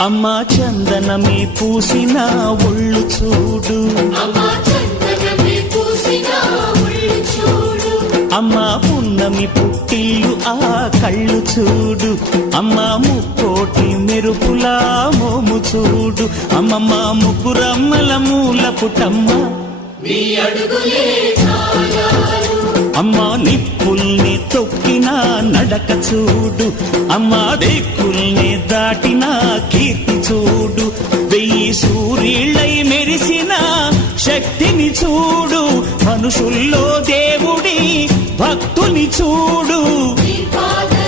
అమ్మా చందనమే పూసిన ఒళ్ళు చూడు, అమ్మా పున్నమి పుట్టిల్లు ఆ కళ్ళు చూడు, అమ్మా ముక్కోటి మెరుపులా మోము చూడు, అమ్మమ్మ ముగ్గురమ్మల మూల పుటమ్మ అమ్మా నిప్పుల్ని తొక్కిన నడక చూడు, అమ్మా దిక్కుల్ని దాటిన కీర్తి చూడు, 1000 సూర్యుళ్ళై మెరిసిన శక్తిని చూడు, మనుషుల్లో దేవుడి భక్తుని చూడు.